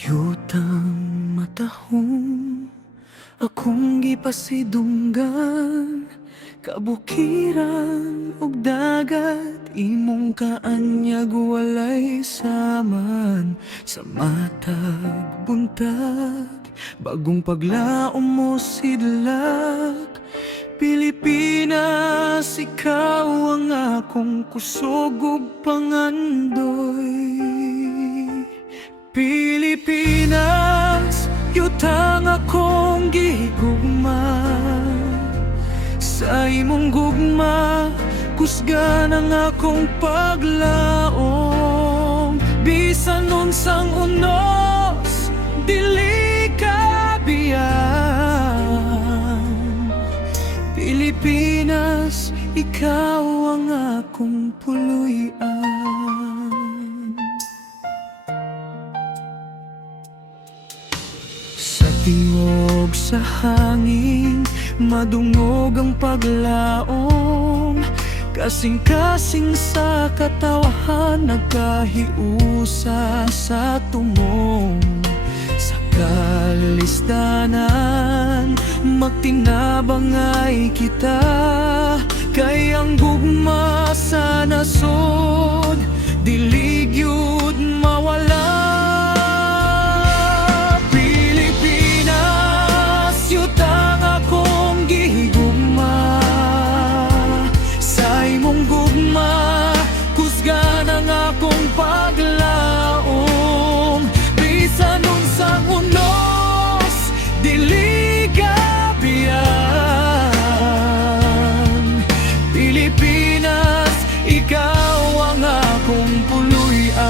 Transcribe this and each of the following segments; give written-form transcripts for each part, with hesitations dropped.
Yutang matahong akong gipasidunggan, kabukiran ug dagat imong kaanyag walay saman. Sa matag buntag bagong paglaom mo sidlak, Pilipinas, ikaw ang akong kusog ug pangandoy. Pilipinas, yutang akong gihigugma, sa imong gugma kusgan ang akong paglaom. Bisan unsang unos, dili ka biyan. Pilipinas, ikaw ang akong puluyan. Sa tingog sa hangin, madungog ang paglaom. Kasing-kasing sa katawahan, nagkahiusa sa tumong. Sa kalisdanan, magtinabangay kita, kay ang gugma sa nasod, dili gyud mawala. Paglaom, bisan unsang unos, dili ka biyan. Pilipinas, ikaw ang akong puluyan.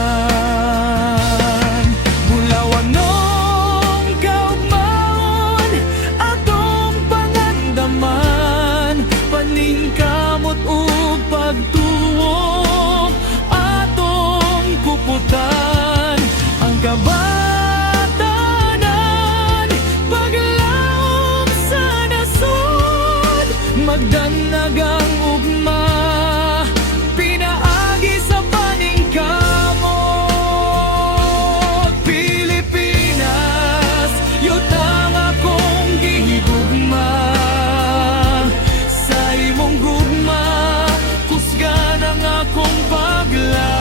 Bulawanong kaugmaon, atong pangandaman, paningkamot ug pagtuo, puputan ang kabatanan. Paglaom sa nasod, magdanagang ugma, pinaagi sa paningkamot. Pilipinas, yutang akong gihigugma, sa imong gugma kusgan ang akong paglaom.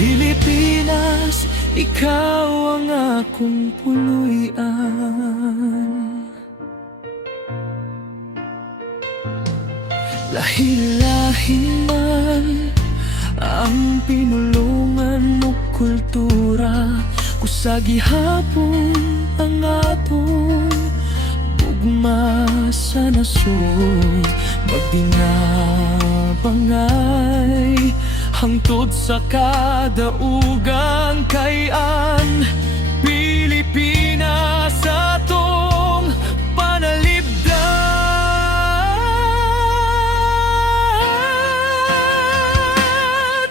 Pilipinas, ikaw ang akong puluyan. Lahi-lahi man ang pinulungan mo kultura, kusag gihapon ang atong gugma sa nasod. Magdinabangay hangtod sa kadaugan, kay ang Pilipinas atong panalipdan.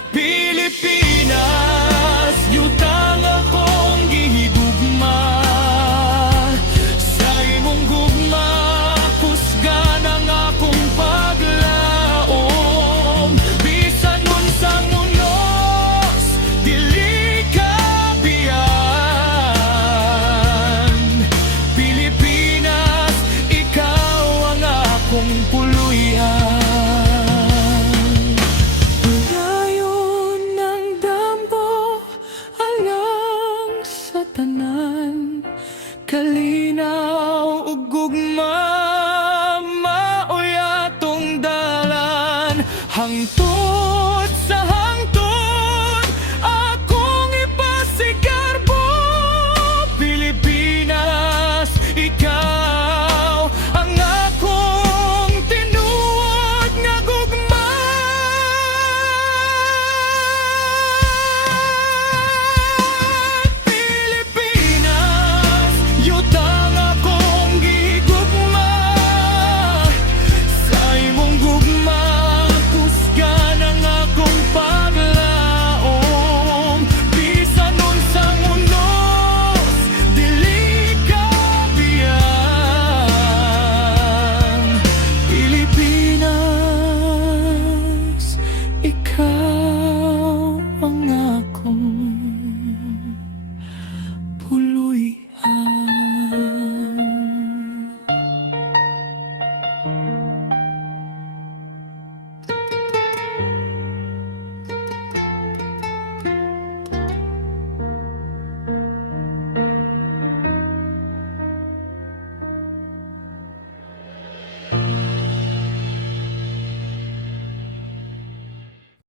Pilipinas, yutang akong gihigugma, sa imong gugma kusgan ang akong paglaom. Bisan unsang unos, dili ka biyan. Pilipinas, ikaw ang akong puluyan. Dayon ng damgo alang sa tanan, kalinaw ug gugma, maoy atong dalan hangtod